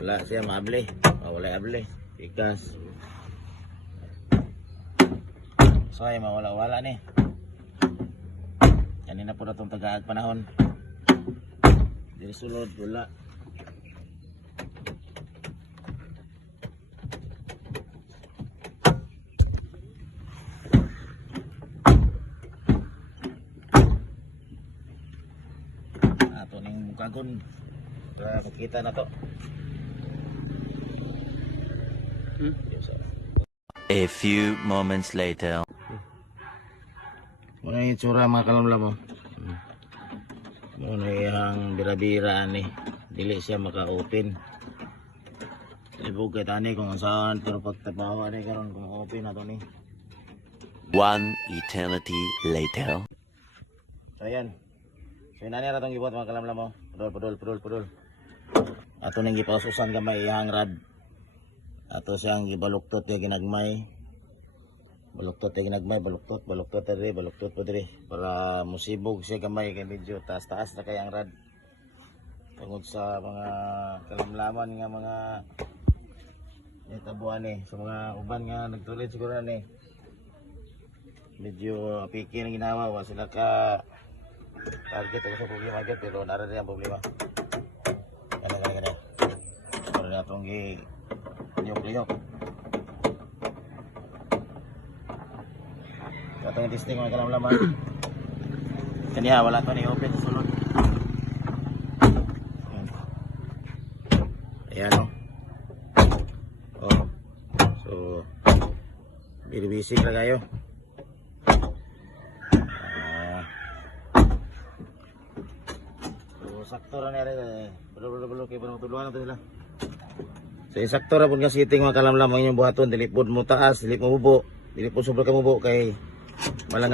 Wala siya maable. Wala able. Ikas. So ay mawala-wala ni. Kanina po na itong tagaag panahon. Dili sulod wala. Ato ning bukagon. Para makita na to. A few moments later. Muna yung tsura mga kalamlam mo. Muna yung bira-bira ni. Dili siya maka-open. Ibog kahit ani kung saan. Pero pagtapawa ni karon kung open na to ni. One eternity later. So ayan. So yun na niya itong gibot mga kalamlam mo. Pudol. Ato nang gipaususan gamay ihang rad. Ato siyang gibaluktot yung ginagmay. Baluktot yung ginagmay, baluktot po diri. Para musibog siya gamay kay medyo taas-taas na kayang rad. Tungod sa mga kalamlaman nga mga tabuan eh. Sa mga uban nga nagtulit siguro ni. Medyo apiki na ginawa. Wa sila ka target o sa problema agad pero narin ang problema. Gana. Para na itong liyok-liyok. Ito yung testing mga kalamlaman. Kaniya wala ito na i-open sa sulod. Ayan o. So bisik na kayo. So sakto na nere. Balo kayo parang tuluan na ito sila. So isakto na po nga sitting mga kalamlaman yung buhaton. Dilipod mo taas, dilip mo bubo. Dilipod sobra ka mubo kay malangan.